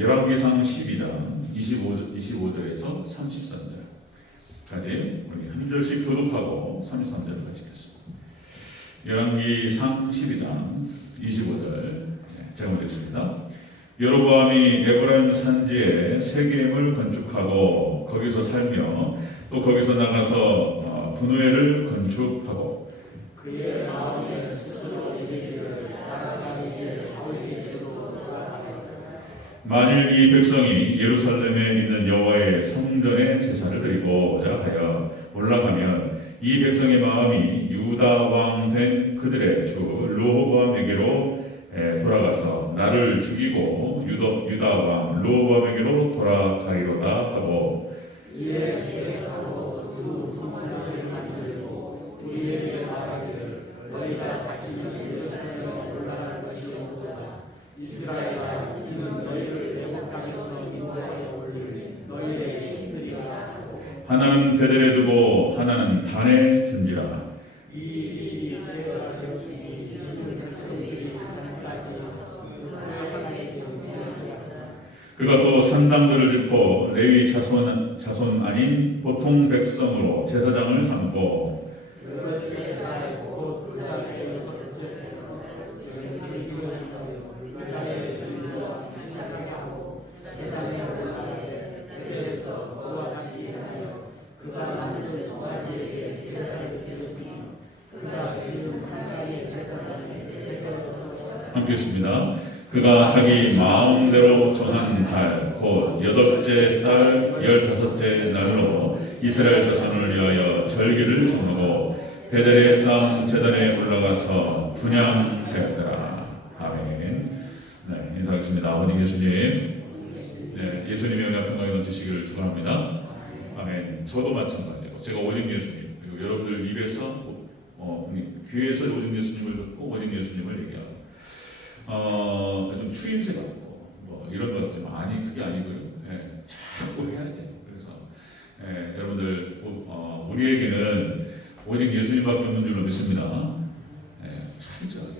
열왕기상 12장 25절에서 33절까지 우리 한 절씩 교독하고 33절을 같이 읽겠습니다. 열왕기상 12장 25절 제가 읽겠습니다. 여로보암이 에브라임 산지에 세겜을 건축하고 거기서 살며 또 거기서 나가서 분우엘을 건축하고 그의 마음에 스스로 이르기를 나아가기를 아우세로 만일 이 백성이 예루살렘에 있는 여호와의 성전에 제사를 드리고자 하여 올라가면 이 백성의 마음이 유다 왕 된 그들의 주 르호보암에게로 돌아가서 나를 죽이고 유다 왕 르호보암에게로 돌아가리로다 하고 이에 계획하고 두 성전을 만들고 우리에게 말하기를 너희가 다시는 예루살렘에 올라갈 것이 없도다. 이스라엘아 이는 너희를 애국하여서 인도하여 올리니 너희의 신들이라 하고 하나는 베델에 두고 하나는 단에 둔지라. 이 죄가 되었으니 이는 백성이 하나님까지서 그를 하나님께 경배하리라. 그가 또 산당들을 짓고 레위 자손 아닌 보통 백성으로 제사장을 삼고 그것째 날곧 그날의 여섯째 그날의 절기와 시작하게 하고 제단에 올라가게 베델에서 그와 같이 하여 그가 만든 송아지에게 제사를 드렸으니 그가 지금 하나님의 제사장을 베델에서 서서 함께 했습니다. 그가 자기 마음대로 정한 달, 곧 8째 달 15째 날로 이스라엘 자손을 위하여 절기를 정하고 베델의 상 제단에 올라가서 분향하였더라. 아멘. 네, 인사하겠습니다. 아버님 예수님, 네, 예수님의 은혜가 평강에 넘치시기를 축원합니다. 아멘. 저도 마찬가지고 제가 오직 예수님, 그리고 여러분들 입에서 귀에서 오직 예수님을 듣고 오직 예수님을 얘기하고 좀 추임새 같고 이런 것 같지만 아니 그게 아니고요. 자꾸 해야 돼요. 그래서 여러분들 우리에게는 오직 예수님밖에 없는 줄로 믿습니다. 철저하게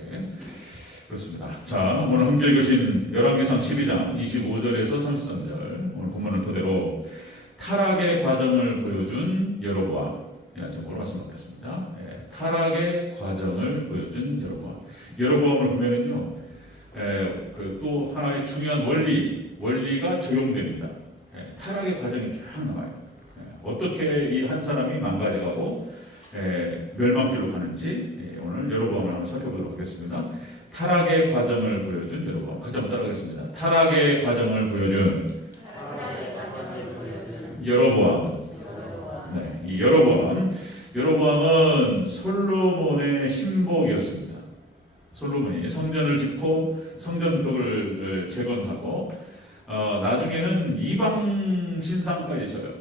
그렇습니다. 자, 오늘 함께 읽으신 열왕기상 12장 25절에서 33절 오늘 본문을 토대로 타락의 과정을 보여준 여로보암이라는 제목으로 말씀드렸습니다. 타락의 과정을 보여준 여로보암을 보면은요. 또 하나의 중요한 원리가 적용됩니다. 타락의 과정이 쫙 나와요. 어떻게 이 한 사람이 망가져가고 멸망길로 가는지 오늘 여로보암을 한번 살펴보도록 하겠습니다. 타락의 과정을 보여준 여로보암. 같이 한번 따라하겠습니다. 타락의 과정을 보여준 여로보암. 네, 이 여로보암은 솔로몬의 신복이었습니다. 솔로몬이 성전을 짓고 성전 쪽을 재건하고 나중에는 이방 신상까지 져요.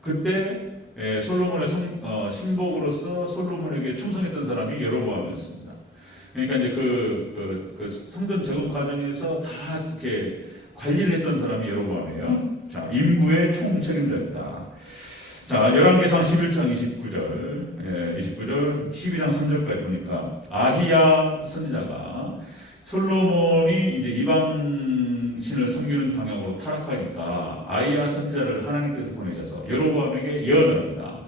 그때 솔로몬의 신복으로서 솔로몬에게 충성했던 사람이 여로보암이었습니다. 그러니까 이제 그 성전 재건 과정에서 다 이렇게 관리를 했던 사람이 여로보암이에요. 자, 인부의 총책임자였다. 자, 열왕기상 11장 29절 12장 3절까지 보니까 아히야 선지자가 솔로몬이 이제 이방 신을 섬기는 방향으로 타락하니까 아히야 선지자를 하나님께서 보내셔서 여로보암에게 예언을 합니다.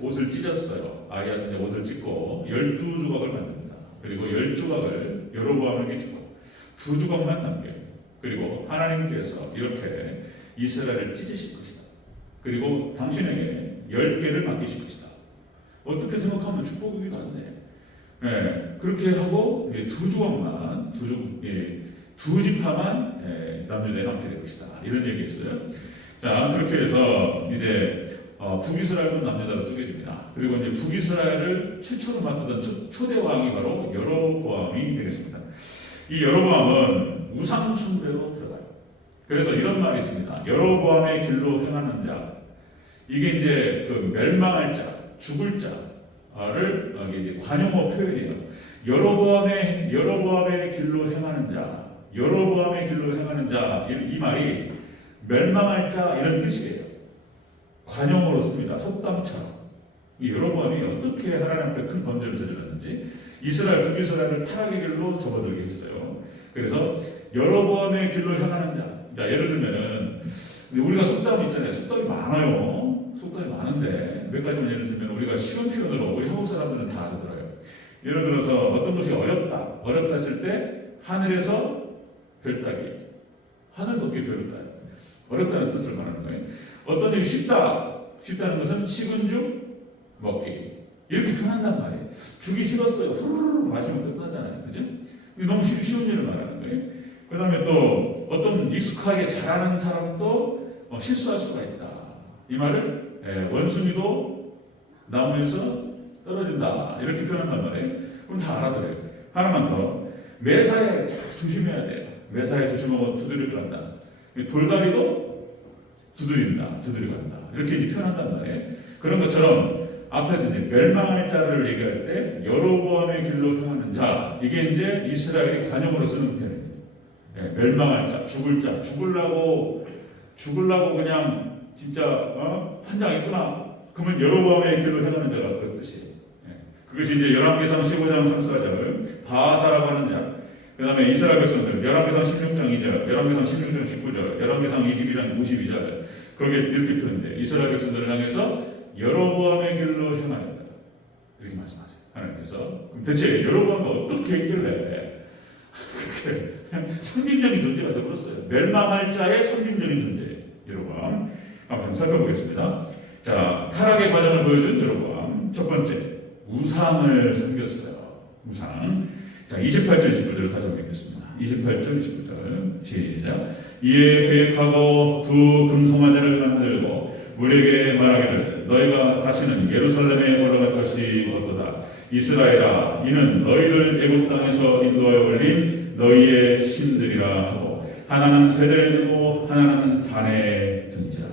옷을 찢었어요. 아히야 선지자 옷을 찢고 12조각을 만듭니다. 그리고 10조각을 여로보암에게 주고 2조각만 남겨요. 그리고 하나님께서 이렇게 이스라엘을 찢으실 것이다. 그리고 당신에게 10개를 맡기실 것이다. 어떻게 생각하면 축복이 같네. 그렇게 하고 이제 2조각만 두 지파만 남유다에 남게 될 것이다. 이런 얘기했어요. 자, 그렇게 해서 이제 북이스라엘은 남유다로 쪼개집니다. 그리고 이제 북이스라엘을 최초로 만들던 초대 왕이 바로 여로보암이 되겠습니다. 이 여로보암은 우상 숭배로 들어가요. 그래서 이런 말이 있습니다. 여로보암의 길로 행하는 자, 이게 이제 그 멸망할 자, 죽을 자를 이제 관용어 표현이에요. 여로보암의 길로 행하는 자, 여로보암의 길로 행하는 자, 이 말이 멸망할 자 이런 뜻이에요. 관용어로 씁니다. 속담처럼. 이 여로보암이 어떻게 하나님 앞에 큰 범죄를 저질렀는지 북이스라엘을 타락의 길로 접어들게 했어요. 그래서 여로보암의 길로 향하는 자, 자, 예를 들면은 우리가 속담이 있잖아요. 속담이 많아요. 속담이 많은데 몇 가지만 예를 들면 우리가 쉬운 표현으로 우리 한국 사람들은 다 알아들어요. 예를 들어서 어떤 것이 어렵다 했을 때 하늘에서 별 따기. 하늘에서 어떻게 별을 따요? 어렵다는 뜻을 말하는 거예요. 어떤 일이 쉽다는 것은 식은 죽 먹기. 이렇게 표현한단 말이에요. 죽이 식었어요. 후루룩 마시면 끝나잖아요. 그죠? 너무 쉬운 일을 말하는 거예요. 그 다음에 또 어떤 익숙하게 잘하는 사람도 실수할 수가 있다. 이 말을 원숭이도 나무에서 떨어진다. 이렇게 표현한단 말이에요. 그럼 다 알아들어요. 하나만 더. 매사에 조심해야 돼요. 매사에 조심하고 두드리고 간다. 돌다리도 두드려간다. 이렇게 이제 표현한단 말이에요. 그런 것처럼 앞에서 이제 멸망할 자를 얘기할 때 여로보암의 길로 향하는 자, 이게 이제 이스라엘이 관용으로 쓰는 표현입니다. 멸망할 자, 죽으려고 그냥 진짜 환장했구나. 그러면 여로보암의 길로 향하는 자가 그 뜻이에요. 그것이 이제 열왕기상 15장 34절 바하사라고 하는 자, 그 다음에 이스라엘 백성들 열왕기상 16장 2절, 열왕기상 16장 19절, 열왕기상 22장 52절 그렇게 이렇게 표현돼요. 이스라엘 백성들을 향해서 여로보암의 길로 향하였다. 이렇게 말씀하세요. 하나님께서. 그럼 대체 여로보암이 어떻게 했길래 그렇게 상징적인 존재가 되어버렸어요. 멸망할 자의 상징적인 존재예요. 여로보암. 한번 살펴보겠습니다. 자, 타락의 과정을 보여준 여로보암. 첫 번째, 우상을 섬겼어요. 우상. 자, 28절 29절을 다시 한번 읽겠습니다. 28절 29절 시작. 이에 계획하고 두 금송아지를 만들고 우리에게 말하기를 너희가 다시는 예루살렘에 올라갈 것이 없도다. 이스라엘아, 이는 너희를 애굽 땅에서 인도하여 올린 너희의 신들이라 하고 하나는 베델에 두고 하나는 단에 둔지라.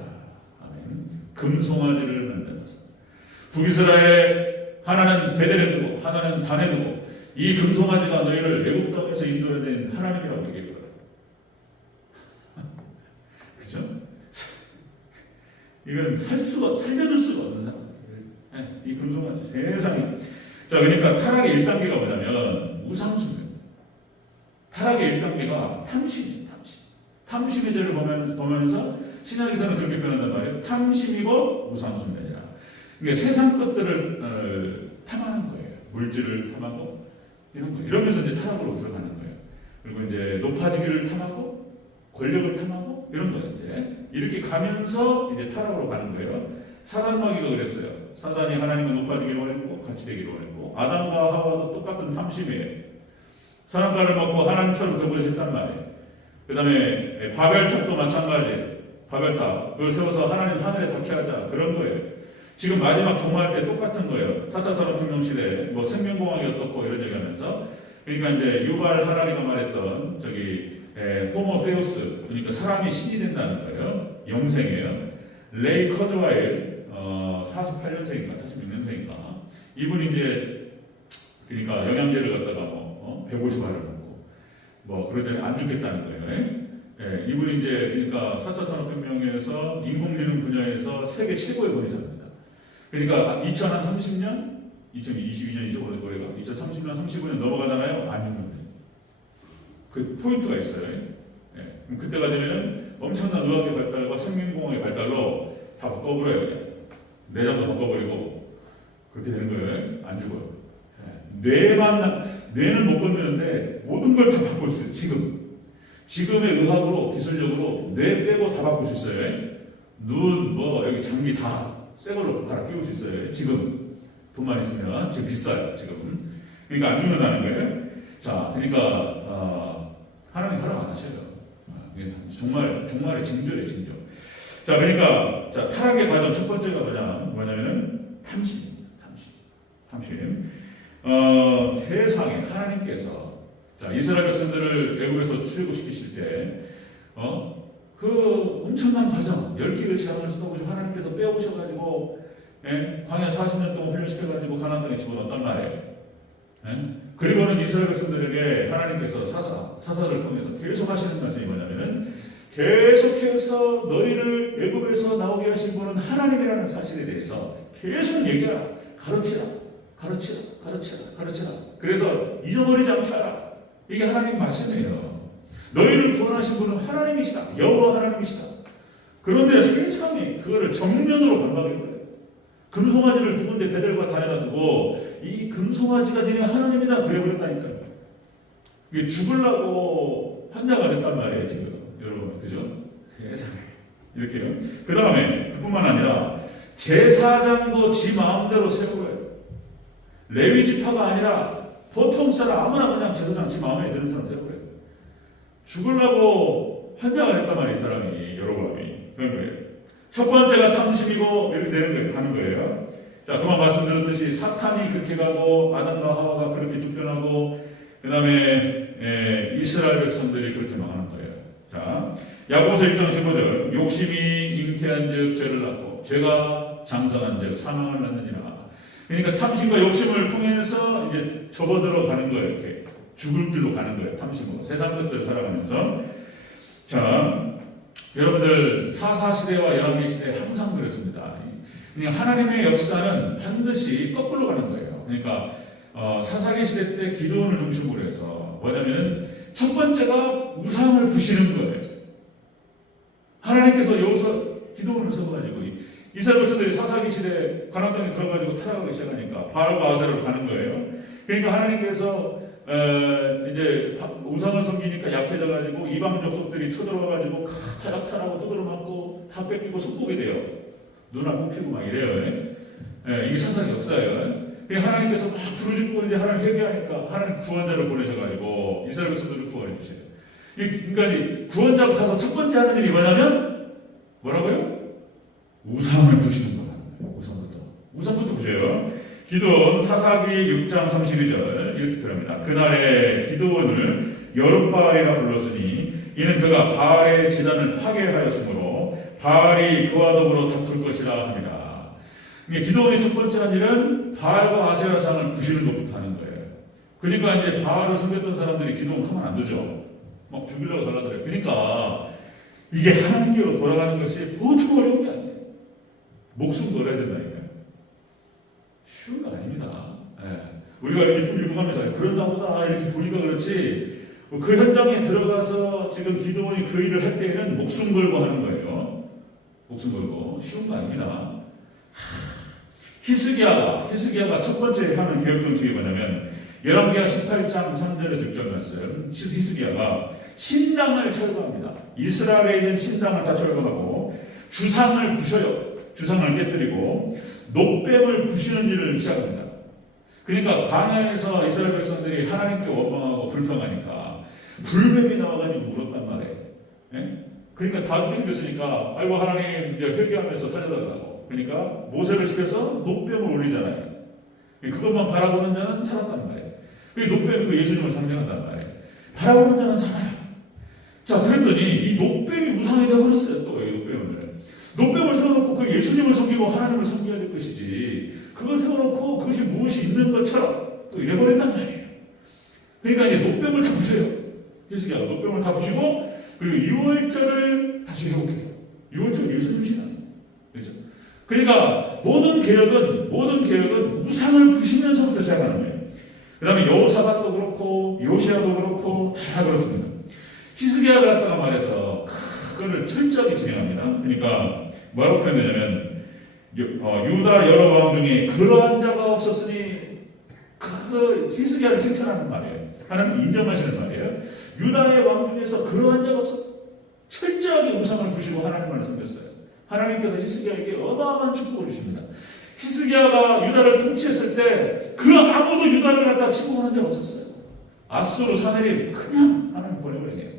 아멘. 금송아지를 만들었어. 북이스라엘 하나는 베델에 두고 하나는 단에 두고 이 금송아지가 너희를 애굽 땅에서 인도해야 된 하나님이라고 얘기해요. 그죠? 이건 살려줄 수가 없는 상황. 이 금송아지 세상에. 자, 그러니까 타락의 1단계가 뭐냐면 우상숭배. 타락의 1단계가 탐심이에요. 탐심의 죄를 보면서 신약에서는 그렇게 표현한단 말이에요. 탐심이고 우상숭배니라. 그러니까 세상 것들을 탐하는 거예요. 물질을 탐하고 이런 거. 이러면서 이제 타락으로 들어가는 거예요. 그리고 이제 높아지기를 탐하고 권력을 탐하고 이런 거예요. 이제 이렇게 가면서 이제 타락으로 가는 거예요. 사단 마귀가 그랬어요. 사단이 하나님과 높아지기를 원했고 같이 되기를 원했고 아담과 하와도 똑같은 탐심이에요. 선악과를 먹고 하나님처럼 되고자 했단 말이에요. 그 다음에 바벨탑도 마찬가지예요. 바벨탑 그걸 세워서 하나님 하늘에 닿게 하자 그런 거예요. 지금 마지막 종말 때 똑같은 거예요. 4차 산업혁명 시대에 뭐 생명공학이 어떻고 이런 얘기하면서 그러니까 이제 유발 하라리가 말했던 호모세우스 그러니까 사람이 신이 된다는 거예요. 영생이에요. 레이 커즈와일 48년생인가 46년생인가 이분이 이제 그러니까 영양제를 갖다가 150알을 먹고 뭐 그러더니 안 죽겠다는 거예요. 이분이 이제 그러니까 4차 산업혁명에서 인공지능 분야에서 세계 최고의 권위자입니다. 그러니까 2030년 2022년 잊어버린 거래가 2030년 35년 넘어가잖아요. 안 죽는데 그 포인트가 있어요. 그때가 되면은 엄청난 의학의 발달과 생명공학의 발달로 다 바꿔버려요. 내장도 바꿔버리고 그렇게 되는 거예요. 안 죽어요. 뇌는 못 건드는데 모든 걸 다 바꿀 수 있어요. 지금의 의학으로 기술력으로 뇌 빼고 다 바꿀 수 있어요. 눈, 여기 장기 다 새 걸로 갈아 끼울 수 있어요. 지금 돈만 있으면 지금 비싸요. 지금 그러니까 안 죽는다는 거예요. 자, 그러니까 하나님 허락 안 하셔요. 정말의 징조예요, 징조. 자, 그러니까 타락의 과정 첫 번째가 뭐냐면은 탐심입니다. 탐심. 세상에 하나님께서 이스라엘 백성들을 애굽에서 출애굽시키실 때 그 엄청난 과정 10개의 재앙을 쏟아부으시고 하나님께서 빼오셔가지고 광야 40년 동안 훈련시켜가지고 가나안 땅에 집어넣었단 말이에요. 그리고는 이스라엘 백성들에게 하나님께서 사사를 통해서 계속 하시는 말씀이 뭐냐면은 계속해서 너희를 애굽에서 나오게 하신 분은 하나님이라는 사실에 대해서 계속 얘기하라. 가르치라. 그래서 잊어버리지 않게 하라. 이게 하나님 말씀이에요. 너희를 구원하신 분은 하나님이시다. 여호와 하나님이시다. 그런데 세상이 그거를 정면으로 반박한 거예요. 금송아지를 두 군데 베델과 단에다 두고 이 금송아지가 너네 하나님이다 그래 버렸다니까요. 이게 죽으려고 환장을 했단 말이에요 지금 여러분, 그죠? 세상에 이렇게요. 그 다음에 그뿐만 아니라 제사장도 지 마음대로 세우고요. 레위 지파가 아니라 보통 사람 아무나 그냥 제사장 지 마음에 드는 사람 세우고요. 죽으려고 환장을 했단 말이에요 이 사람이, 여로보암이. 그런 거예요. 첫 번째가 탐심이고 이렇게 되는 거예요. 가는 거예요. 자, 그만 말씀드렸듯이 사탄이 그렇게 가고 아담과 하와가 그렇게 쫓겨나고 그 다음에 이스라엘 백성들이 그렇게 망하는 거예요. 자, 야고보서 1장 15절 욕심이 잉태한 즉 죄를 낳고 죄가 장성한 즉 사망을 낳느니라. 그러니까 탐심과 욕심을 통해서 이제 접어들어 가는 거예요. 이렇게 죽을 길로 가는 거예요. 탐심으로 세상 것들 살아가면서. 자, 여러분들 사사시대와 열왕기시대 항상 그렇습니다. 그냥 하나님의 역사는 반드시 거꾸로 가는 거예요. 그러니까 사사기시대 때 기도원을 중심으로 해서 뭐냐면 첫 번째가 우상을 부시는 거예요. 하나님께서 여기서 기도원을 세워가지고 이스라엘 백성들이 사사기시대 가나안 땅에 들어가지고 타락하기 시작하니까 바알과 아세라로 가는 거예요. 그러니까 하나님께서 이제 우상을 섬기니까 약해져가지고 이방 족속들이 쳐들어와가지고 타락하고 두드러 맞고 다 뺏기고 손보게 돼요. 눈 안 뽑히고 막 이래요. 이게 사사기 역사예요. 하나님께서 막 부르짖고 이제 하나님 회개하니까 하나님 구원자를 보내셔가지고 이스라엘 백성들을 구원해 주세요. 그러니까 구원자가 가서 첫 번째 하는 일이 뭐냐면 뭐라고요? 우상을 부시는 거예요. 우상부터 부셔요. 기도원 사사기 6장 32절 이렇게 표현합니다. 그날에 기도원을 여룻바알이라 불렀으니 이는 그가 바알의 제단을 파괴하였으므로 바알이 그와 더불어 다툴 것이라 합니다. 기도원의 첫 번째 한 일은 바알과 아세라 상을 부시는 것부터 하는 거예요. 그러니까 이제 바알을 섬겼던 사람들이 기도원 가만 안 두죠. 막 죽이려고 달라들어요. 그러니까 이게 하나님께로 돌아가는 것이 보통 어려운 게 아니에요. 목숨 걸어야 된다니까요. 쉬운 거 아닙니다. 우리가 이렇게 좀 읽어가면서 그런가 보다 이렇게 보니까 그렇지 그 현장에 들어가서 지금 기도원이 그 일을 할 때에는 목숨 걸고 하는 거예요. 목숨 걸고 쉬운 거 아닙니다. 히스기야가 첫 번째 하는 개혁 정책이 뭐냐면 열왕기하 18장 3절에서 6절 말씀. 히스기야가 신당을 철거합니다. 이스라엘에 있는 신당을 다 철거하고 주상을 부셔요. 주상을 깨뜨리고 노뱀을 부시는 일을 시작합니다. 그러니까 광야에서 이스라엘 백성들이 하나님께 원망하고 불평하니까 불뱀이 나와가지고 물었단 말이에요. 그러니까 다 죽였으니까 아이고 하나님 이제 회개하면서 살려달라고. 그러니까 모세를 시켜서 노뱀을 올리잖아요. 그것만 바라보는 자는 살았단 말이에요. 노뱀이 그 예수님을 상징한단 말이에요. 바라보는 자는 살아요. 자, 그랬더니 이 노뱀이 우상이 되어버렸어요. 또 이 노뱀을 세워놓고 그 예수님을 섬기고 하나님을 섬겨야 될 것이지 그걸 세워놓고 그것이 무엇이 있는 것처럼 또 이래버린단 말이에요. 그러니까 이제 노뱀을 다 부셔요. 히스기야가 노뱀을 다 부시고 그리고 유월절을 다시 회복해요. 유월절 예수님 시간. 그렇죠? 그러니까 모든 개혁은 우상을 부시면서부터 시작하는 거예요. 그 다음에 여호사밧도 그렇고 요시야도 그렇고 다 그렇습니다. 히스기야를 갖다가 말해서 그거를 철저하게 진행합니다. 그러니까 뭐라고 표현되냐면 유다 여러 왕 중에 그러한 자가 없었으니 그 히스기야를 칭찬하는 말이에요. 하나님 인정하시는 말이에요. 유다의 왕 중에서 그러한 자가 없었. 철저하게 우상을 부시고 하나님만을 섬겼어요. 하나님께서 히스기야에게 어마어마한 축복을 주십니다. 히스기야가 유다를 통치했을 때 그 아무도 유다를 갖다 침공하는 자가 없었어요. 아수르 사내립 그냥 하나님 보내버리게.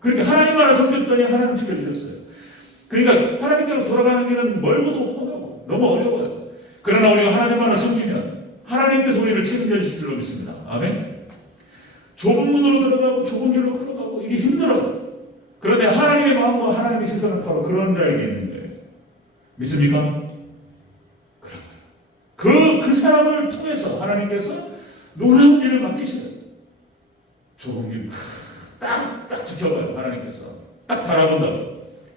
그러니까 하나님만을 섬겼더니 하나님 지켜주셨어요. 그러니까 하나님께로 돌아가는 길은 멀고도 험하고 너무 어려워요. 그러나 우리가 하나님만을 섬기면 하나님께서 우리를 책임져 주실 줄로 믿습니다. 아멘. 좁은 문으로 들어가고 좁은 길로 걸어가고 이게 힘들어요. 그런데 하나님의 마음과 하나님의 시선은 바로 그런 자에게 있는 거예요. 믿습니까? 그 사람을 통해서 하나님께서 놀라운 일을 맡기시는 좁은 길 딱 지켜봐요. 하나님께서 딱 바라본다고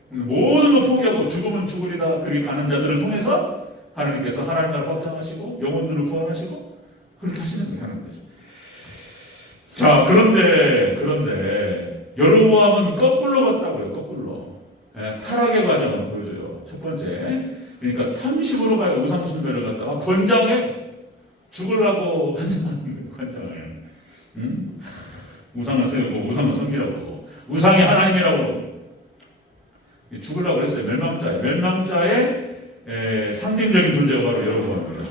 모든 걸 포기하고 죽으면 죽으리다 그렇게 가는 자들을 통해서 하나님께서 하나님 나라 확장하시고 영혼들을 구원하시고 그렇게 하시는 거예요. 하나님께서. 자, 그런데 여로보암은 거꾸로 갔다고요. 거꾸로. 타락의 과정을 보여줘요. 첫 번째, 그러니까 탐심으로 가요. 우상 숭배를 갖다가 권장해. 죽으려고 권장해. 우상을 세우고 우상을 섬기라고 하고 우상이 하나님이라고 죽으려고 했어요. 멸망자의 상징적인 존재가 바로 여로보암이에요.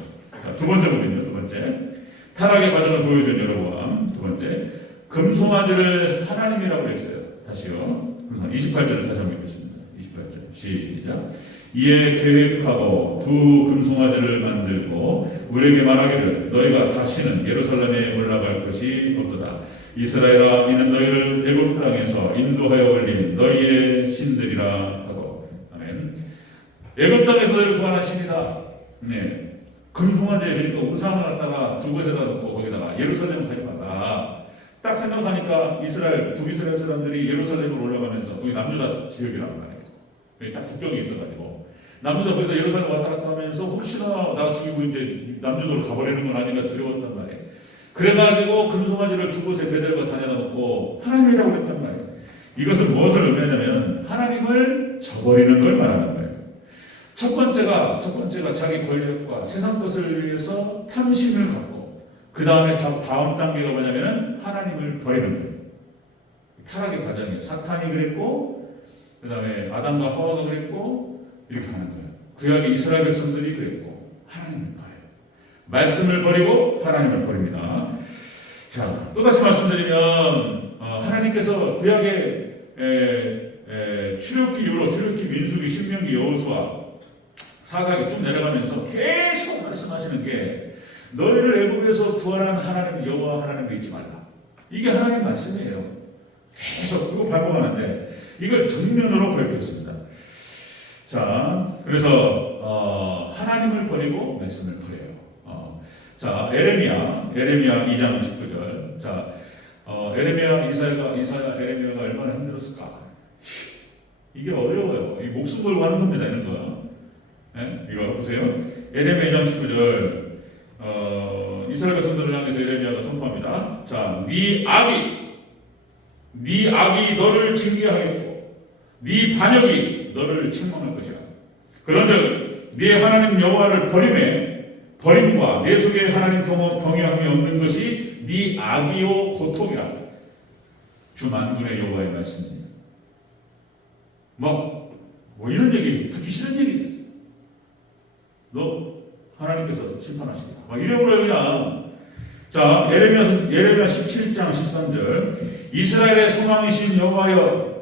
두 번째 부분이요. 두 번째, 타락의 과정을 보여준 여로보암. 두 번째, 금송아지를 하나님이라고 했어요. 다시요. 28절을 다시 한번 읽겠습니다. 28절 시작. 이에 계획하고 두 금송아지를 만들고 우리에게 말하기를 너희가 다시는 예루살렘에 올라갈 것이 없도다. 이스라엘아, 이는 너희를 애굽 땅에서 인도하여 올린 너희의 신들이라 하고. 아멘. 애굽 땅에서 너희를 구원한 신이다. 네. 금송아지, 그러니까 우상을 갖다가 두 곳에다 놓고 거기다가 예루살렘 가지 마라. 딱 생각하니까 북이스라엘 사람들이 예루살렘으로 올라가면서 거기 남유다 지역이란 말이에요. 여기 딱 국경이 있어가지고 남유다 거기서 예루살렘 왔다 갔다 하면서 혹시나 나 죽이고 이제 남유도로 가버리는 건 아닌가 두려웠단 말이에요. 그래가지고 금송아지를 두 곳에 베델과 다녀다 놓고 하나님이라고 그랬단 말이에요. 이것은 무엇을 의미하냐면 하나님을 저버리는 걸 말하는 거예요. 첫 번째가 자기 권력과 세상 것을 위해서 탐심을 갖고, 그 다음에 다음 단계가 뭐냐면은 하나님을 버리는 거예요. 타락의 과정이에요. 사탄이 그랬고, 그 다음에 아담과 하와가 그랬고, 이렇게 하는 거예요. 구약의 이스라엘 백성들이 그랬고, 하나님을 버려요. 말씀을 버리고 하나님을 버립니다. 자, 또다시 말씀드리면 하나님께서 구약의 출애굽기 이후로 출애굽기, 민수기, 신명기, 여호수아, 사사기 쭉 내려가면서 계속 말씀하시는 게 너희를 애굽에서 구원한 하나님 여호와 하나님을 잊지 말라. 이게 하나님 말씀이에요. 계속 그거 반복하는데 이걸 정면으로 보여드렸습니다. 자, 그래서 하나님을 버리고 말씀을 버려요. 자, 에레미야 2장 19절. 자, 에레미야, 이사야, 에레미야가 얼마나 힘들었을까? 이게 어려워요. 이 목숨 걸고 하는 겁니다, 이런 거. 네? 이거 보세요. 에레미야 2장 19절. 이스라엘 백성들을 향해서 에레미야가 선포합니다. 자, 네 악이 너를 징계하겠고, 네 반역이 너를 책망할 것이라. 그런즉 네 하나님 여호와를 버림과 내 속에 하나님 동의함이 없는 것이 네 악이요 고통이라. 주 만군의 여호와의 말씀입니다. 뭐 이런 얘기 듣기 싫은 얘기. 너 하나님께서 심판하시겠다. 막 이래버려요 그냥. 자, 예레미야 17장 13절. 이스라엘의 소망이신 여호와여,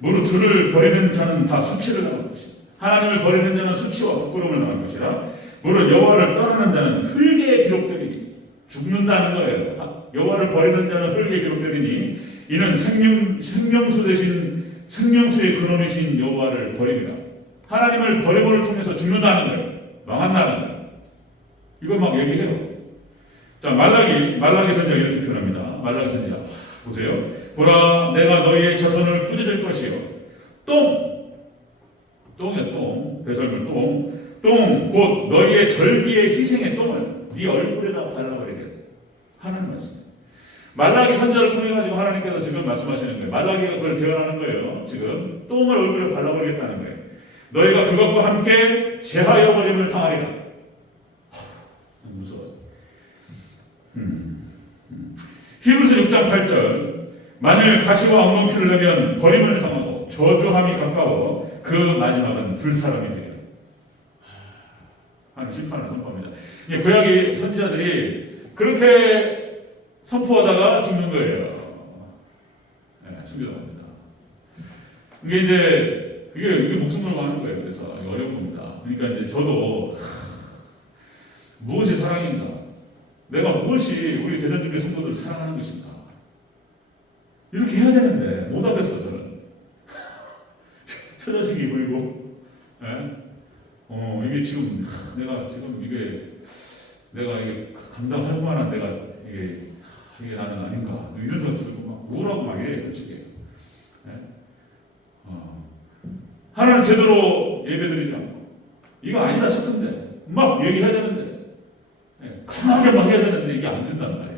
무릇 주를 버리는 자는 다 수치를 당할 것이다. 하나님을 버리는 자는 수치와 부끄러움을 당할 것이라. 무릇 여호와를 떠나는 자는 흙에 기록되리니. 죽는다는 거예요. 여호와를 버리는 자는 흙에 기록되리니 이는 생명수 대신 생명수의 근원이신 여호와를 버리리라. 하나님을 버림을 통해서 죽는다는 거예요. 망한다는 거예요. 이걸 막 얘기해요. 자, 말라기 선지자 이렇게 표현합니다. 말라기 선지자 보세요. 보라, 내가 너희의 자손을 꾸짖을 것이요. 똥이야, 똥. 배설물 똥, 곧 너희의 절기의 희생의 똥을 네 얼굴에다 발라버리게. 하나님 말씀. 말라기 선지자를 통해 가지고 하나님께서 지금 말씀하시는 거예요. 말라기가 그걸 대언하는 거예요. 지금 똥을 얼굴에 발라버리겠다는 거예요. 너희가 그것과 함께 제하여 버림을 당하리라. 무서워. 히브리서 6장 8절. 만일 가시와 엉겅퀴를 내면 버림을 당하고 저주함이 가까워 그 마지막은 불사람이 되리라. 하나님 심판을 선포합니다. 구약의 선지자들이 그렇게 선포하다가 죽는 거예요. 네, 숨겨납니다. 이게 목숨 걸고 하는 거예요. 그래서 어려운 겁니다. 그러니까 이제 저도 무엇이 사랑인가? 내가 무엇이 우리 대전주의 성도들을 사랑하는 것인가? 이렇게 해야 되는데 못하겠어 저는. 처자식이 보이고, 이게 지금 내가 감당할 만한 이게 나는 아닌가? 이런 생각 들고 막 우울하고 막 이래요, 솔직히. 하나는 제대로 예배드리지 않고 이거 아니다 싶은데 막 얘기해야 되는데 강하게 막 해야 되는데 이게 안 된단 말이에요.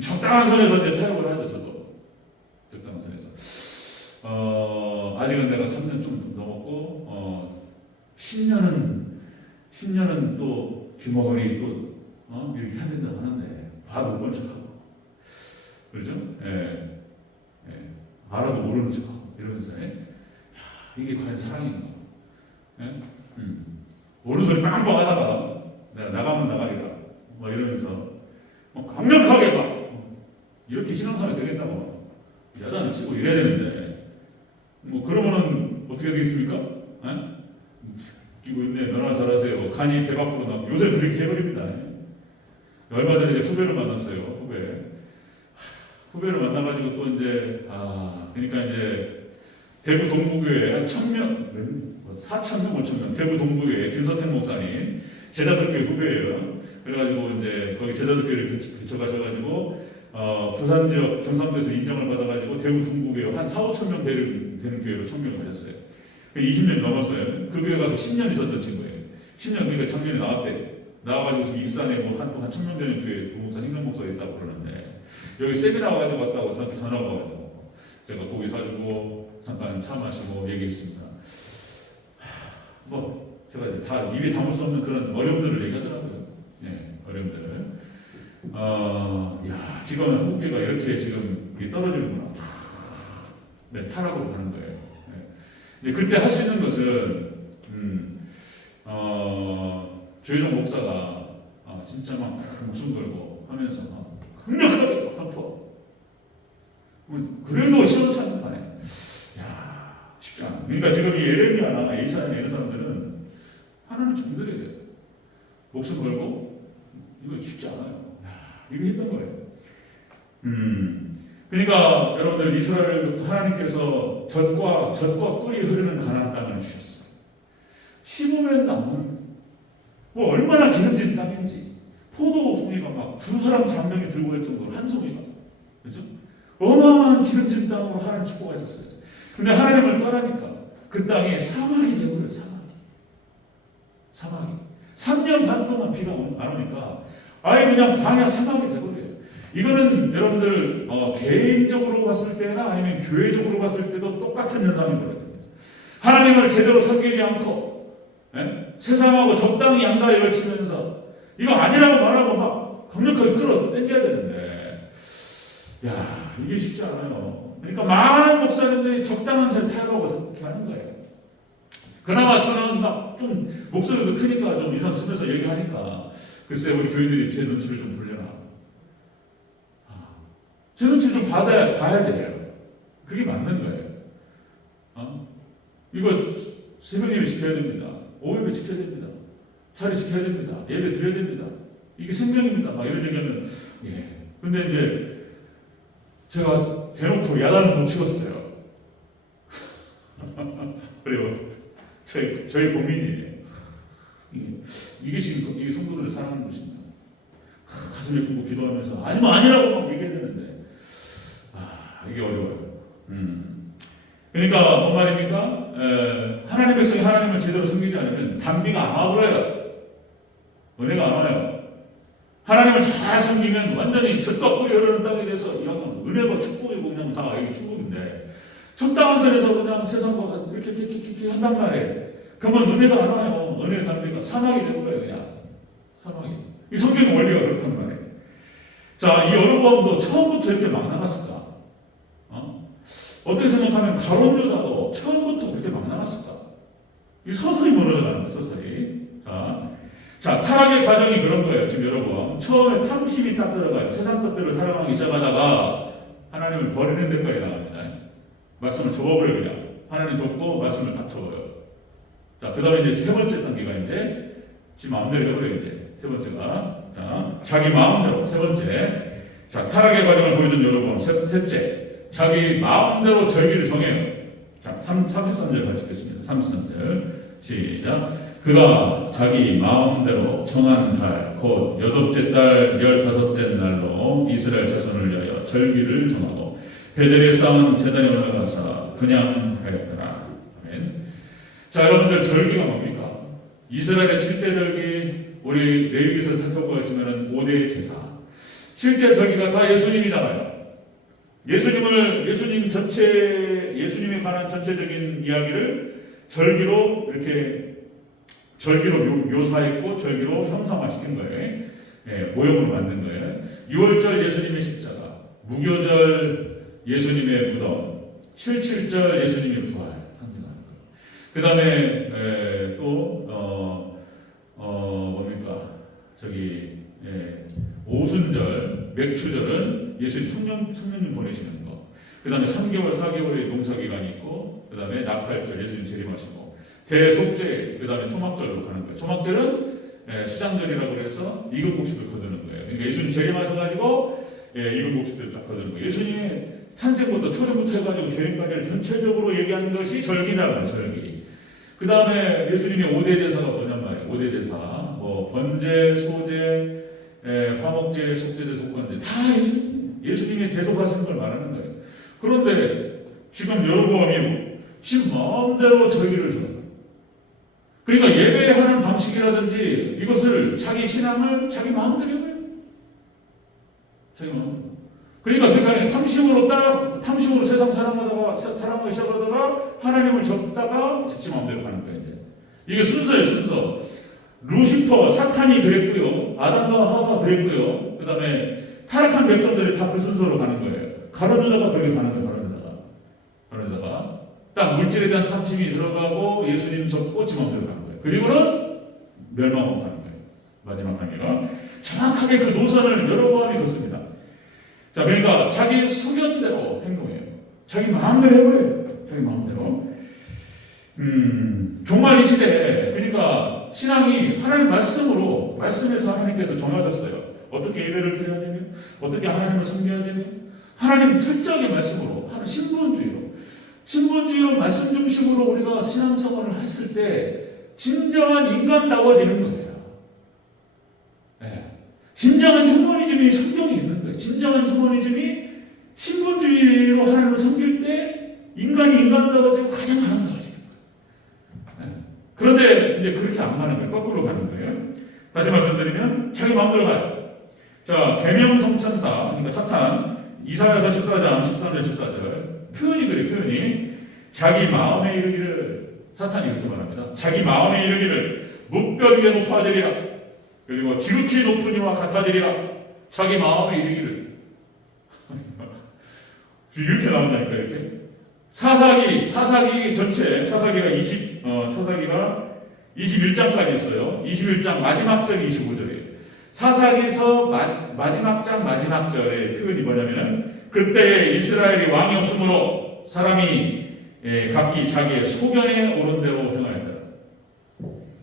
적당한 선에서 이제 타협을 하죠. 저도 적당한 선에서. 아직은 내가 3년 좀 넘었고 10년은 또 귀머거리 또 이렇게 해야 된다고 하는데 봐도 모른 척하고 그렇죠? 예. 알아도 모르는 척하고 이러면서 이게 과연 사랑인가? 예? 옳은 소리 빵빵 하다가 내가 나가면 나가리라 막 이러면서 강력하게 막 이렇게 신앙생활이 되겠다고 야단을 치고 이래야 되는데 그러면은 어떻게 되겠습니까? 웃기고 있네. 너나 잘하세요. 간이 배 밖으로 나고 요새 그렇게 해버립니다. 얼마 전에 이제 후배를 만났어요. 후배를 만나가지고 또 이제 그러니까 이제 대구 동부교회 한 1000명, 4,000명, 5,000명 대구 동부교회 김서택 목사님 제자들교회 후배예요. 그래가지고 이제 거기 제자들교회를 비춰가셔가지고 부산 지역 경상도에서 인정을 받아가지고 대구 동부교회 한 4,000~5,000명 되는 교회로 청명을 하셨어요. 20년 넘었어요. 그 교회 가서 10년 있었던 친구예요. 10년 그러니까 작년에 나왔대. 나와가지고 지금 익산에 한 1,000명 되는 교회 부목사 행정목사가 있다고 그러는데 여기 세미나 와가지고 왔다고 저한테 전화가 와가지고 제가 고기 사주고 잠깐 차 마시고 얘기했습니다. 제가 다 입에 담을 수 없는 그런 어려움들을 얘기하더라고요. 어려움들을. 지금 한국교회가 이렇게 지금 떨어지는구나. 타락으로 가는 거예요. 그때 할 수 있는 것은 조혜종 목사가 진짜 막 목숨 걸고 하면서 막 강력하게 막 덮어. 그래도 시원찮은 판에 쉽지 않아. 그러니까 지금 이 에레미야나 에이사야 이런 사람들은 하나님 정들이 돼요. 목숨 걸고 이거 쉽지 않아요. 이거 했던 거예요. 그러니까 여러분들 이스라엘도 하나님께서 젖과 꿀이 흐르는 가나안 땅을 주셨어요. 심으면 나무는 얼마나 기름진 땅인지 포도 송이가 막 두 사람 장명이 들고 할 정도로 한 송이가 그렇죠? 어마어마한 기름진 땅으로 하나님 축복하셨어요. 근데 하나님을 떠나니까 그 땅이 사막이 되고요. 사막이 3년 반 동안 비가 안 오니까 아예 그냥 광야 사막이 되버려요. 이거는 여러분들 개인적으로 봤을 때나 아니면 교회적으로 봤을 때도 똑같은 현상이거든요. 하나님을 제대로 섬기지 않고 세상하고 적당히 양다리를 치면서 이거 아니라고 말하고 막 강력하게 끌어 당겨야 되는데 이게 쉽지 않아요. 그러니까 많은 목사님들이 적당한 새 타협하고 이렇게 하는 거예요. 그나마 저는 막 좀 목소리가 크니까 좀 인상 쓰면서 얘기하니까 글쎄 우리 교인들이 제 눈치를 좀 돌려라. 제 눈치 좀 봐야 돼요. 그게 맞는 거예요. 이거 새벽 예배 지켜야 됩니다. 오후 예배 지켜야 됩니다. 자리 지켜야 됩니다. 예배 드려야 됩니다. 이게 생명입니다. 막 이런 얘기하면 근데 이제 제가 대놓고 야단을 못 치웠어요. 그리고 저희 고민이에요. 이게 지금 이게 성도들을 사랑하는 것입니다. 가슴에 품고 기도하면서 아니면 아니라고 막 얘기해야 되는데 이게 어려워요. 그러니까 뭔 말입니까? 하나님 백성이 하나님을 제대로 섬기지 않으면 단비가 안 와버려요. 은혜가 안 와요. 하나님을 잘 섬기면 완전히 젖과 꿀이 흐르는 땅에 대해서 이건 은혜가 축복이고 그냥 다 이게 축복인데 적당한 선에서 그냥 세상과 이렇게 한단 말이에요. 그러면 은혜가 안 와요. 은혜의 단비가 사막이 되버려요. 그냥 사막이. 이 성경 원리가 그렇단 말이에요. 자, 이 여로보암도 처음부터 이렇게 막 나갔을까? 어떻게 생각하면 가룟 유다도 처음부터 그렇게 막 나갔을까? 이 서서히 무너져가는 거예요. 서서히. 자, 타락의 과정이 그런 거예요. 지금 여러분 처음에 탐심이 딱 들어가요. 세상 것들을 사랑하기 시작하다가 하나님을 버리는 데까지 나갑니다. 말씀을 접어버려요. 그냥 하나님 접고 말씀을 딱 접어요. 자, 그 다음에 이제 세 번째 단계가 이제 지 마음대로 해버려요. 이제 세 번째가 자기 마음대로. 세 번째, 자, 타락의 과정을 보여준 여러분. 셋째, 자기 마음대로 절기를 정해요. 자, 33절 같이 읽겠습니다. 33절 시작. 그가 자기 마음대로 정한 달, 곧 8째 달 15째 날로 이스라엘 자손을 위하여 절기를 정하고 베델에 쌓은 제단에 올라가서 그냥 하였더라. 아멘. 자, 여러분들 절기가 뭡니까? 이스라엘의 7대 절기, 우리 레위기서 살펴보았지만 5대 제사. 실제 저기가 다 예수님이잖아요. 예수님에 관한 전체적인 이야기를 절기로 묘사했고 절기로 형상화시킨 거예요. 모형으로 만든 거예요. 6월절 예수님의 십자가, 무교절 예수님의 무덤, 77절 예수님의 부활 상징하는 거예요. 그 다음에 또 뭡니까? 오순절, 맥추절은 예수님 성령님 보내시는 거. 그 다음에 3개월, 4개월의 농사기간이 있고, 그 다음에 나팔절 예수님 재림하시고, 대속죄, 그 다음에 초막절로 가는 거예요. 초막절은 수장절이라고 해서 이근복식을 거두는 거예요. 그러니까 예수님 재림하셔가지고 이근복식들을 딱 거두는 거예요. 예수님의 탄생부터 초림부터 해가지고 재림까지를 전체적으로 얘기하는 것이 절기다, 절기. 그 다음에 예수님의 5대 제사가 뭐냔 말이에요. 5대 제사, 번제, 소제, 화목제, 속제제, 속건제 다 예수님이 대속하신 걸 말하는 거예요. 그런데 지금 여로보암이 지 마음대로 절기를 져요. 그러니까 예배하는 방식이라든지 이것을 자기 신앙을 자기 마음대로 해요. 자기 마음대로. 그러니까 탐심으로 세상 사랑하기 시작하다가 하나님을 접다가 지 마음대로 가는 거예요. 이게 순서예요, 순서. 루시퍼, 사탄이 그랬고요. 아담과 하와가 그랬고요. 그 다음에 타락한 백성들이 다 그 순서로 가는 거예요. 가로주다가 그렇게 가는 거예요. 가로주다가 딱 물질에 대한 탐심이 들어가고 예수님 접고 지 마음대로 가는 거예요. 그리고는 멸망하고 가는 거예요. 마지막 단계가 정확하게 그 노선을 여러 번이 걷습니다. 자, 그러니까 자기 소견대로 행동해요. 자기 마음대로 해버려요. 자기 마음대로. 종말 이 시대에 그러니까 신앙이 하나님 말씀에서 하나님께서 정하셨어요. 어떻게 예배를 드려야 되며, 어떻게 하나님을 섬겨야 되며, 하나님 철저하게 말씀으로, 신분주의로 말씀 중심으로 우리가 신앙생활을 했을 때 진정한 인간다워지는 거예요. 진정한 휴머니즘이 성경에 있는 거예요. 진정한 휴머니즘이 신분주의로 하나님을 섬길 때 인간이 인간다워지고 가장 아름다워지는 거예요. 그런데 이제 그렇게 안 가는 거예요. 거꾸로 가는 거예요. 다시 말씀드리면 자기 마음대로 가요. 자, 계명성천사, 그러니까 사탄, 이사야서 14장 13절 14절 표현이 그래요. 표현이 자기 마음에 이르기를 사탄이 이렇게 말합니다. 자기 마음에 이르기를 뭇별 위에 높아지리라. 그리고 지극히 높은 이와 같아지리라. 자기 마음에 이르기를 이렇게 나온다니까. 이렇게 사사기 전체 사사기가 21장까지 있어요. 21장 마지막 절이 25절이에요. 사사기에서 마지막 장 마지막 절의 표현이 뭐냐면은 그때 이스라엘이 왕이 없으므로 사람이 각기 자기의 소견에 오른 대로 행하였다.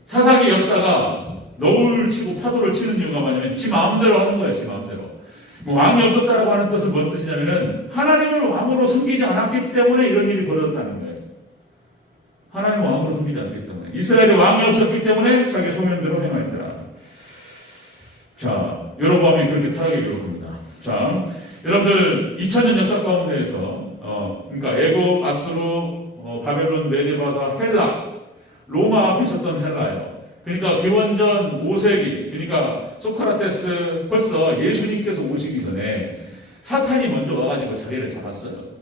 사사기 역사가 너울 치고 파도를 치는 이유가 뭐냐면 지 마음대로 하는 거예요. 지 마음대로. 왕이 없었다라고 하는 뜻은 뭔 뜻이냐면은 하나님을 왕으로 섬기지 않았기 때문에 이런 일이 벌어졌다는 거예요. 하나님을 왕으로 섬기지 않았기 때문에. 이스라엘에 왕이 없었기 때문에 자기 소견대로 행하였더라. 자, 여로보암이 그렇게 타락에 이르렀습니다. 자, 여러분들 2000년 역사 가운데에서 그러니까 애굽, 아수르, 바벨론, 메데바사, 헬라, 로마 앞에 있었던 헬라예요. 그러니까 기원전 5세기, 그러니까 소크라테스 벌써 예수님께서 오시기 전에 사탄이 먼저 와가지고 자리를 잡았어요.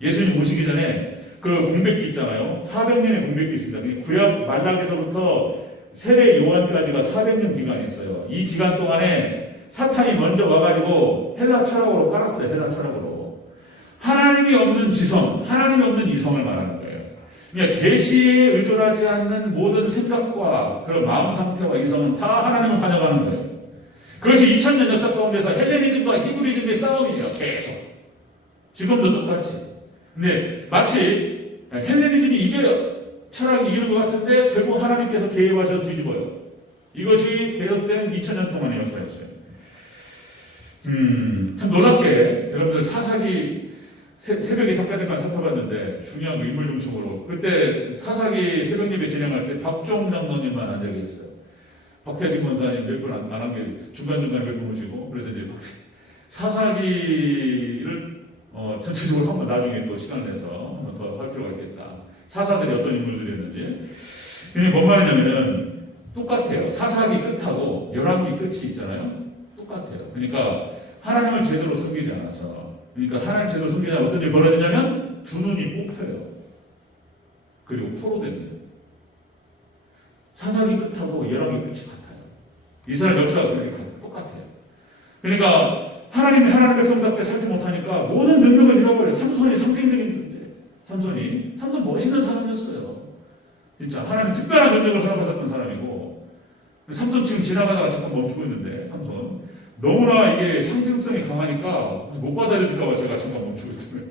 예수님 오시기 전에 그 공백기 있잖아요. 400년의 공백기 있습니다. 구약 말락에서부터 세례 요한까지가 400년 기간이 있어요. 이 기간 동안에 사탄이 먼저 와가지고 헬라 철학으로 깔았어요. 헬라 철학으로. 하나님이 없는 지성, 하나님이 없는 이성을 말하는 거예요. 그러니까 계시에 의존하지 않는 모든 생각과 그런 마음 상태와 이성은 다 하나님을 반영하는 거예요. 그것이 2000년 역사 가운데서 헬레니즘과 히브리즘의 싸움이에요. 계속. 지금도 똑같이. 근데 마치 헬레니즘이 철학이 이기는 것 같은데 결국 하나님께서 개입하셔서 뒤집어요. 이것이 개혁된 2000년 동안의 역사였어요. 참 놀랍게 여러분들 사사기 새벽에 작가들만 살펴봤는데 중요한 거 인물 중심으로 그때 사사기 새벽 예배 진행할 때 박종 장로님만 앉아 계셨어요. 박태진 권사님 몇 분 안 한 게 중간중간에 몇 분 오시고 그래서 이제 사사기를 전체적으로 한번 나중에 또 시간 내서 한번 더 할 필요가 있겠다. 사사들이 어떤 인물들이었는지. 이게 뭔 말이냐면은 똑같아요. 사사기 끝하고 열왕기 끝이 있잖아요. 똑같아요. 그러니까 하나님을 제대로 섬기지 않아서, 그러니까 하나님 제대로 섬기지 않아서 어떤 일이 벌어지냐면 두 눈이 뽑혀요. 그리고 포로됩니다. 사사기 끝하고 열왕기 끝이 같아요. 이스라엘 역사가 그렇게 똑같아요. 그러니까 하나님의 백성답게 살지 못하니까 모든 능력을 잃어버려요. 삼손이 상징적인 삼손 멋있는 사람이었어요. 진짜 하나님 특별한 능력을 허락하셨던 사람이고, 삼손 지금 지나가다가 잠깐 멈추고 있는데, 삼손 너무나 이게 상징성이 강하니까 못 받아들일까 봐 제가 잠깐 멈추고 있잖아요.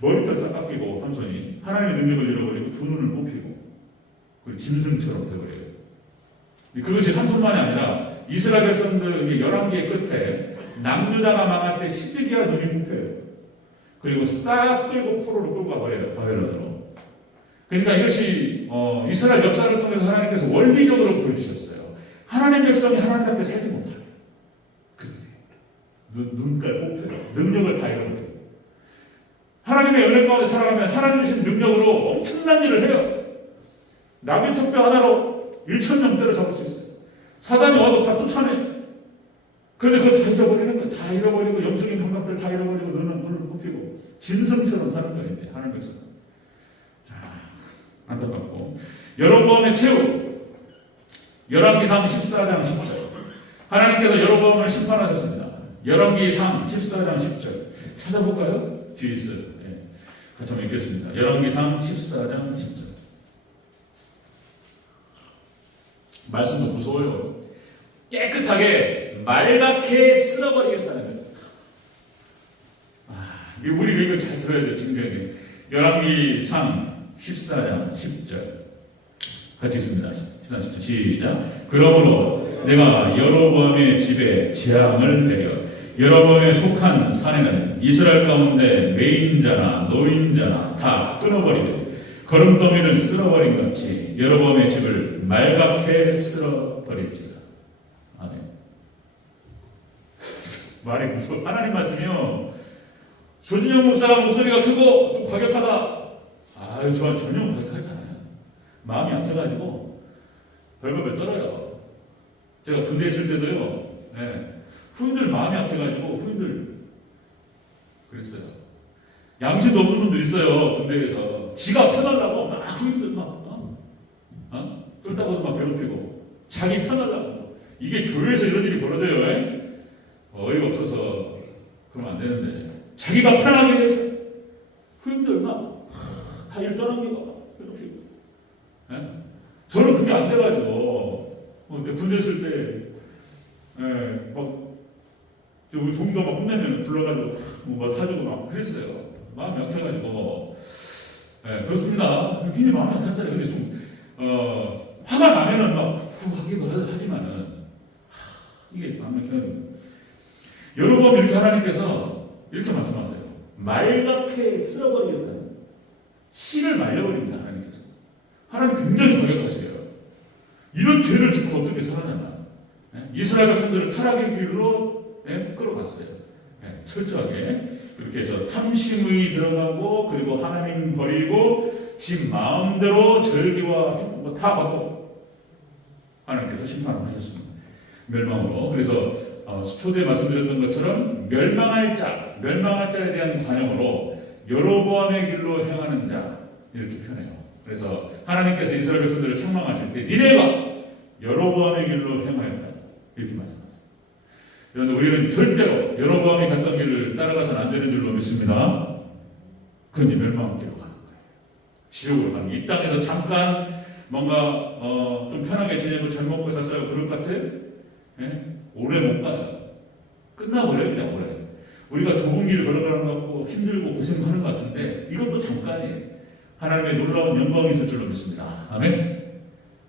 머리털 싹 깎이고 삼손이 하나님의 능력을 잃어버리고 두 눈을 뽑히고 그리고 짐승처럼 되어버려요. 그것이 삼손만이 아니라 이스라엘 백성들 열왕기의 끝에 남유다가 망할 때 12개가 눈이 뽑혀요. 그리고 싹 끌고 포로로 끌고 가버려요. 바벨론으로. 그러니까 이것이 이스라엘 역사를 통해서 하나님께서 원리적으로 보여주셨어요. 하나님 백성이 하나님답게 살지 못해요. 눈깔 뽑혀요. 능력을 다 잃어버려요. 하나님의 은혜 가운데 살아가면 하나님 주신 능력으로 엄청난 일을 해요. 나귀 턱뼈 하나로 1,000명 때려잡을 수 있어요. 사단이 와도 다 쫓아내요. 그런데 그걸 다 잊어버리는 거예요. 다 잃어버리고 영적인 감각들 다 잃어버리고 눈을 뽑히고 짐승처럼 사는 거예요. 이제 하나님 백성. 자, 안타깝고 여로보암의 최후 열왕기상 14장 10절 하나님께서 여로보암을 심판하셨습니다. 열왕기상 14장 10절 찾아볼까요? 뒤에 있어요. 네. 같이 한번 읽겠습니다. 열왕기상 14장 10절 말씀도 무서워요. 깨끗하게 말갛게 쓸어버리겠다는 거예요. 우리 이거 잘 들어야 돼요. 진정하게. 열왕기상 14장 10절 같이 읽습니다. 14장 10절 시작. 그러므로 내가 여로보암의 집에 재앙을 내려 여로보암에 속한 사내는 이스라엘 가운데 매인자나 노인자나 다 끊어버리고 거름더미를 쓸어버린 같이 여로보암의 집을 말갛게 쓸어버릴지라. 아멘. 말이 무서워. 하나님 말씀이요. 조진영 목사가 목소리가 크고 좀 과격하다. 아유, 저 전혀 과격하지 않아요. 마음이 약해가지고 별벌 떨어요. 제가 군대에 있을 때도요. 네. 후임들 마음이 약해가지고 후임들 그랬어요. 양심도 없는 분들 있어요. 군대에서 지가 편하려고 막 후임들 막 쫄다고도 막 괴롭히고 자기 편하려고. 이게 교회에서 이런 일이 벌어져요. 어이가 없어서 그러면 안 되는데 자기가 편하게 해서 후임들 막 다 일 떠넘기고 괴롭히고. 저는 그게 안 돼가지고 군대 있을 때 막 우리 동기가 막 혼내면 불러가지고 뭐 사주고 막 그랬어요. 마음이 약해가지고. 그렇습니다. 굉장히 마음이 약하잖아요. 근데 좀 화가 나면은 막 하기도 하지만은 이게 마음이 약해요. 여러분 이렇게 하나님께서 이렇게 말씀하세요. 말갛게 쓸어버리겠다는 씨를 말려버립니다. 하나님께서. 하나님 굉장히 거역하세요. 이런 죄를 짓고 어떻게 살아나나. 이스라엘 백성들을 타락의 길로 끌어갔어요. 철저하게. 그렇게 해서 탐심의 들어가고 그리고 하나님 버리고 지 마음대로 절기와 뭐 다 받고 하나님께서 심판을 하셨습니다. 멸망으로. 그래서 초대에 말씀드렸던 것처럼 멸망할 자에 대한 관용으로 여로보암의 길로 행하는 자 이렇게 표현해요. 그래서 하나님께서 이스라엘 백성들을 책망하실 때 니네가 여로보암의 길로 행하였다 이렇게 말씀하세요. 그런데 우리는 절대로 여로보암이 갔던 길을 따라가서는 안 되는 줄로 믿습니다. 그건 멸망의 길로 가는 거예요. 지옥으로 가는 거예요. 이 땅에서 잠깐 뭔가 좀 편하게 지내고 잘 먹고 잤어요. 그럴 것 같아? 오래 못 가요. 끝나버려요. 그냥 오래. 우리가 좁은 길을 걸어가는 것 같고 힘들고 고생하는 것 같은데 이것도 잠깐이에요. 하나님의 놀라운 영광이 있을 줄로 믿습니다. 아멘.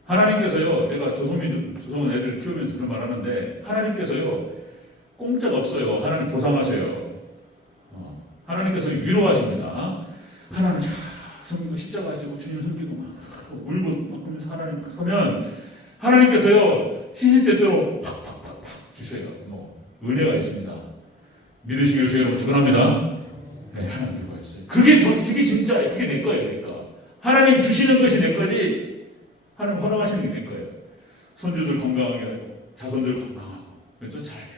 하나님께서요. 제가 조선 애들 키우면서 그런 말 하는데 하나님께서요. 공짜가 없어요. 하나님 보상하셔요. 하나님께서 위로하십니다. 하나님 참 십자가 지고 주님 숨기고 막 울고 막 그러면서 하나님 하면 하나님께서요. 시시때때로 팍팍팍팍 주셔요. 은혜가 있습니다. 믿으시길 주여 축원합니다. 네, 하나님 위로했어요. 그게 진짜예요. 그게 내 거예요. 그러니까 하나님 주시는 것이 내 거지. 하나님 허락하시는 게 내 거예요. 손주들 건강하게 하고 자손들 건강하고 그래서 잘 돼요.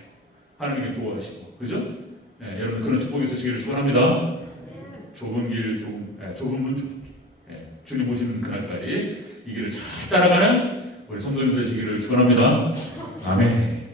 하나님께 구원하시고, 그죠? 예, 여러분 그런 축복이 있으시기를 축원합니다. 좁은 길, 좁은 문, 좁은 길. 예, 주님 오시는 그날까지 이 길을 잘 따라가는 우리 성도님 되시기를 축원합니다. 아멘.